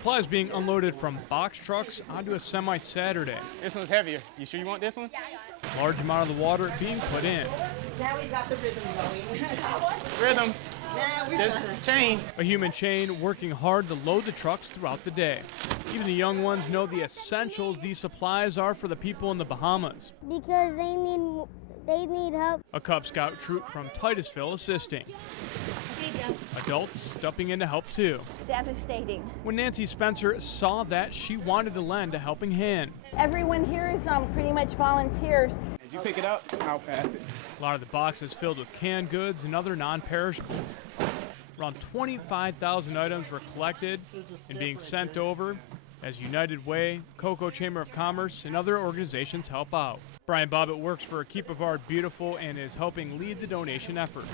Supplies being unloaded from box trucks onto a semi Saturday. This one's heavier. You sure you want this one? Large amount of the water being put in. Now we got the rhythm going. Rhythm. Yeah, we Just chain. A human chain working hard to load the trucks throughout the day. Even the young ones know the essentials these supplies are for the people in the Bahamas. Because they need help. A Cub Scout troop from Titusville assisting. Adults stepping in to help too. Devastating. When Nancy Spencer saw that, she wanted to lend a helping hand. Everyone here is pretty much volunteers. As you pick it up, I'll pass it. A lot of the boxes filled with canned goods and other non-perishables. Around 25,000 items were collected and being sent over as United Way, Cocoa Chamber of Commerce, and other organizations help out. Brian Bobbitt works for Keep of Art Beautiful and is helping lead the donation efforts.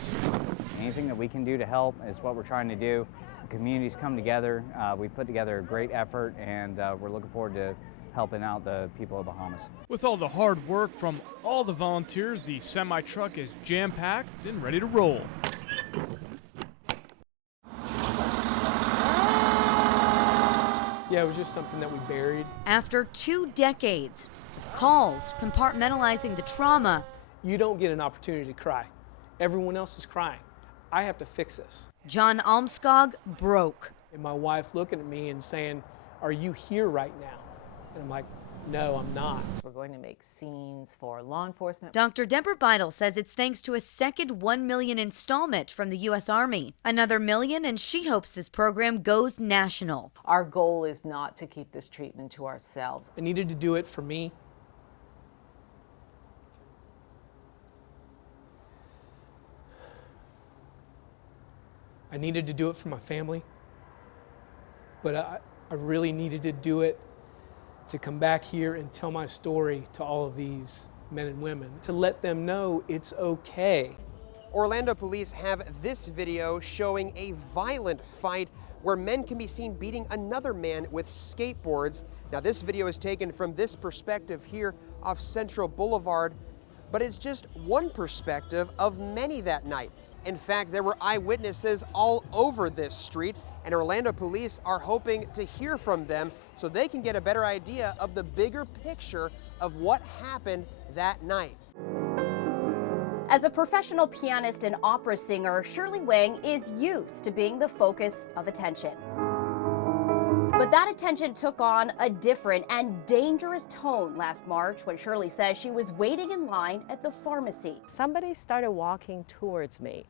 Anything that we can do to help is what we're trying to do. The communities come together. We put together a great effort, and we're looking forward to helping out the people of Bahamas. With all the hard work from all the volunteers, the semi-truck is jam-packed and ready to roll. Yeah, it was just something that we buried. After 2 decades, calls compartmentalizing the trauma. You don't get an opportunity to cry. Everyone else is crying. I have to fix this. John Almskog broke. And my wife looking at me and saying, "Are you here right now?" And I'm like, "No, I'm not." We're going to make scenes for law enforcement. Dr. Deborah Beidel says it's thanks to a second $1 million installment from the U.S. Army. Another $1 million, and she hopes this program goes national. Our goal is not to keep this treatment to ourselves. I needed to do it for me. I needed to do it for my family. But I really needed to do it to come back here and tell my story to all of these men and women, to let them know it's okay. Orlando police have this video showing a violent fight where men can be seen beating another man with skateboards. Now, this video is taken from this perspective here off Central Boulevard, but it's just one perspective of many that night. In fact, there were eyewitnesses all over this street, and Orlando police are hoping to hear from them so they can get a better idea of the bigger picture of what happened that night. As a professional pianist and opera singer, Shirley Wang is used to being the focus of attention. But that attention took on a different and dangerous tone last March when Shirley says she was waiting in line at the pharmacy. Somebody started walking towards me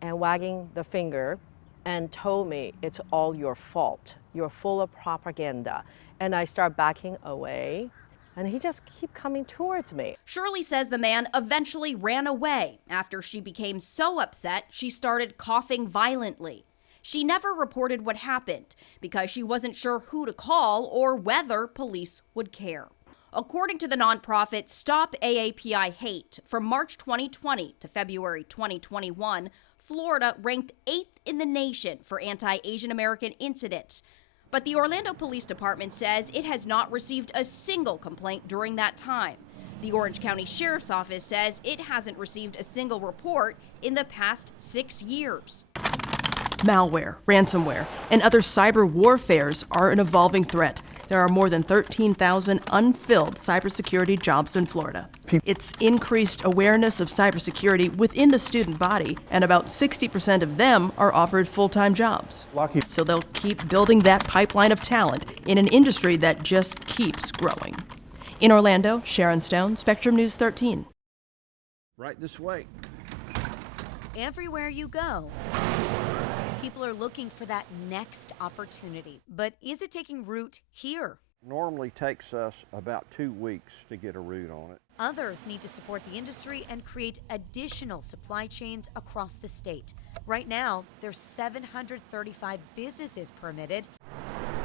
and wagging the finger and told me, "It's all your fault. You're full of propaganda." And I start backing away, and he just keep coming towards me. Shirley says the man eventually ran away after she became so upset she started coughing violently. She never reported what happened because she wasn't sure who to call or whether police would care. According to the nonprofit Stop AAPI Hate, from March 2020 to February 2021, Florida ranked 8th in the nation for anti-Asian American incidents. But the Orlando Police Department says it has not received a single complaint during that time. The Orange County Sheriff's Office says it hasn't received a single report in the past 6 years. Malware, ransomware, and other cyber warfares are an evolving threat. There are more than 13,000 unfilled cybersecurity jobs in Florida. It's increased awareness of cybersecurity within the student body, and about 60% of them are offered full-time jobs. So they'll keep building that pipeline of talent in an industry that just keeps growing. In Orlando, Sharon Stone, Spectrum News 13. Right this way. Everywhere you go, people are looking for that next opportunity. But is it taking root here? Normally takes us about 2 weeks to get a root on it. Others need to support the industry and create additional supply chains across the state. Right now, there's 735 businesses permitted.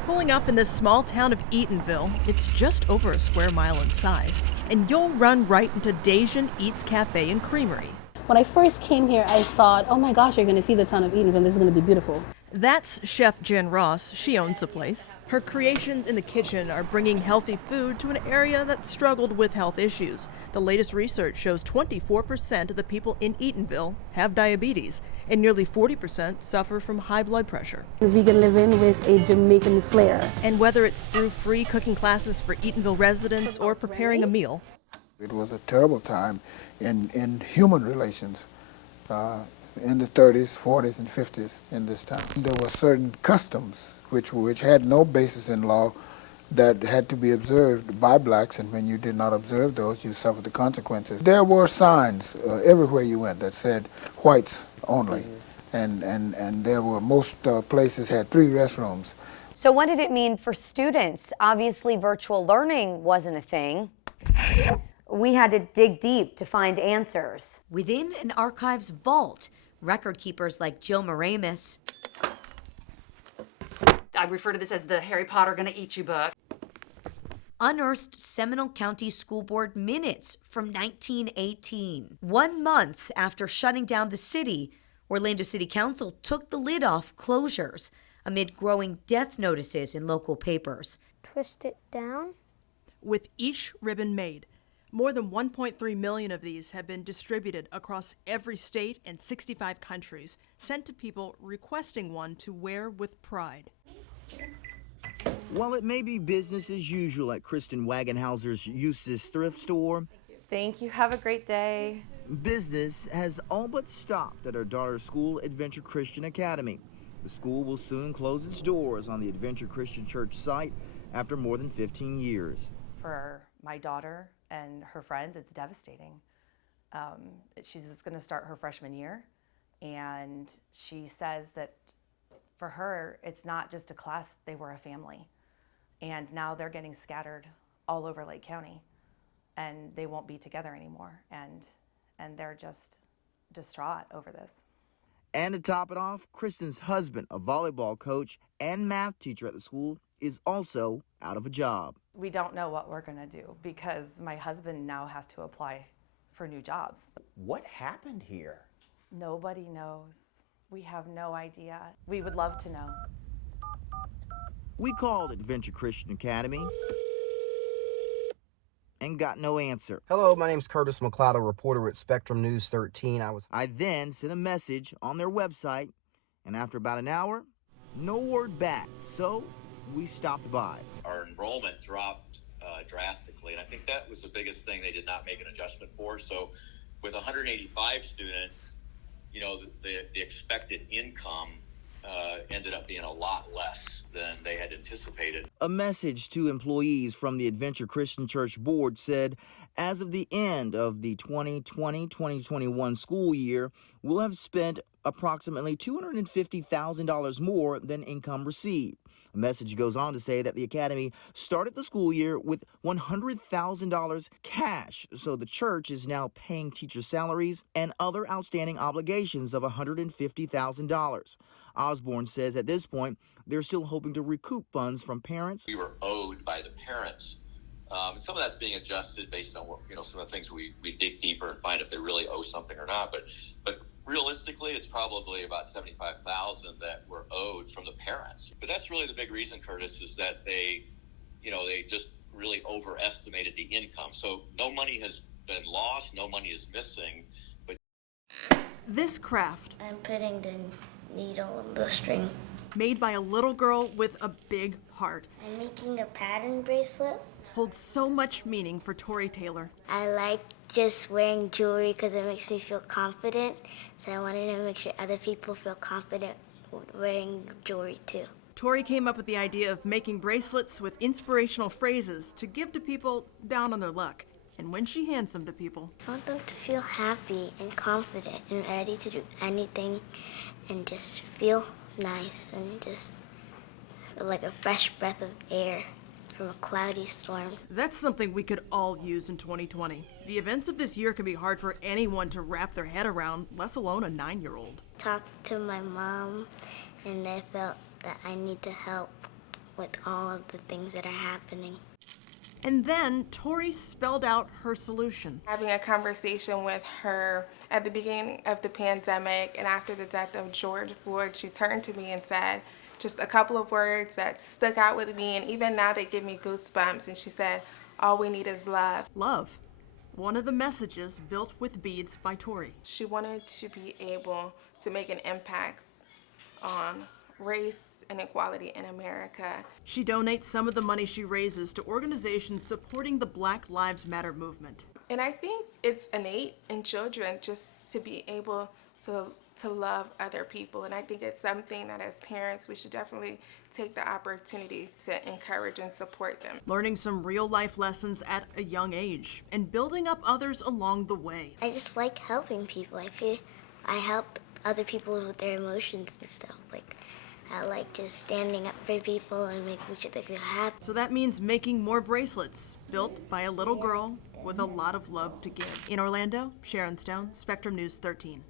Pulling up in this small town of Eatonville, it's just over a square mile in size, and you'll run right into Dajan Eats Cafe and Creamery. When I first came here, I thought, oh my gosh, you're going to feed the town of Eatonville. This is going to be beautiful. That's Chef Jen Ross. She owns the place. Her creations in the kitchen are bringing healthy food to an area that struggled with health issues. The latest research shows 24% of the people in Eatonville have diabetes, and nearly 40% suffer from high blood pressure. Vegan living with a Jamaican flair. And whether it's through free cooking classes for Eatonville residents or preparing a meal. It was a terrible time in human relations. In the 30s, 40s, and 50s in this town. There were certain customs which had no basis in law that had to be observed by blacks, and when you did not observe those, you suffered the consequences. There were signs everywhere you went that said whites only, and there were most places had 3 restrooms. So what did it mean for students? Obviously, virtual learning wasn't a thing. We had to dig deep to find answers. Within an archive's vault, record keepers like Joe Moramis. I refer to this as the Harry Potter Gonna Eat You book. Unearthed Seminole County School Board minutes from 1918. 1 month after shutting down the city, Orlando City Council took the lid off closures amid growing death notices in local papers. Twist it down. With each ribbon made, more than 1.3 million of these have been distributed across every state and 65 countries, sent to people requesting one to wear with pride. While it may be business as usual at Kristen Wagenhauser's Eustis thrift store, thank you. Have a great day. Business has all but stopped at her daughter's school, Adventure Christian Academy. The school will soon close its doors on the Adventure Christian Church site after more than 15 years. For my daughter and her friends, it's devastating. She was going to start her freshman year, and she says that for her, it's not just a class, they were a family. And now they're getting scattered all over Lake County, and they won't be together anymore. And they're just distraught over this. And to top it off, Kristen's husband, a volleyball coach and math teacher at the school, is also out of a job. We don't know what we're going to do because my husband now has to apply for new jobs. What happened here? Nobody knows. We have no idea. We would love to know. We called Adventure Christian Academy and got no answer. Hello, my name's Curtis McLeod, a reporter at Spectrum News 13. I then sent a message on their website, and after about an hour, no word back. So we stopped by. Our enrollment dropped drastically, and I think that was the biggest thing they did not make an adjustment for. So with 185 students, you know, the expected income ended up being a lot less than they had anticipated. A message to employees from the Adventure Christian Church Board said, as of the end of the 2020-2021 school year, we'll have spent approximately $250,000 more than income received. The message goes on to say that the Academy started the school year with $100,000 cash, so the church is now paying teacher salaries and other outstanding obligations of $150,000. Osborne says at this point, they're still hoping to recoup funds from parents. We were owed by the parents. And some of that's being adjusted based on what, some of the things we dig deeper and find if they really owe something or not. But realistically, it's probably about $75,000 that were owed from the parents. But that's really the big reason, Curtis, is that they just really overestimated the income. So no money has been lost, no money is missing. But this craft, I'm putting the needle on the string. Made by a little girl with a big heart. I'm making a pattern bracelet. Holds so much meaning for Tori Taylor. I like just wearing jewelry because it makes me feel confident. So I wanted to make sure other people feel confident wearing jewelry too. Tori came up with the idea of making bracelets with inspirational phrases to give to people down on their luck. And when she hands them to people, I want them to feel happy and confident and ready to do anything and just feel nice and just like a fresh breath of air from a cloudy storm. That's something we could all use in 2020. The events of this year can be hard for anyone to wrap their head around, let alone a 9-year-old. Talked to my mom and I felt that I need to help with all of the things that are happening. And then Tori spelled out her solution. Having a conversation with her at the beginning of the pandemic and after the death of George Floyd, she turned to me and said just a couple of words that stuck out with me, and even now they give me goosebumps. And she said, "All we need is love." Love. One of the messages built with beads by Tori. She wanted to be able to make an impact on race and equality in America. She donates some of the money she raises to organizations supporting the Black Lives Matter movement. And I think it's innate in children just to be able to love other people. And I think it's something that as parents, we should definitely take the opportunity to encourage and support them. Learning some real life lessons at a young age and building up others along the way. I just like helping people. I feel I help other people with their emotions and stuff. Like, I like just standing up for people and making sure they feel happy. So that means making more bracelets built by a little girl with a lot of love to give. In Orlando, Sharon Stone, Spectrum News 13.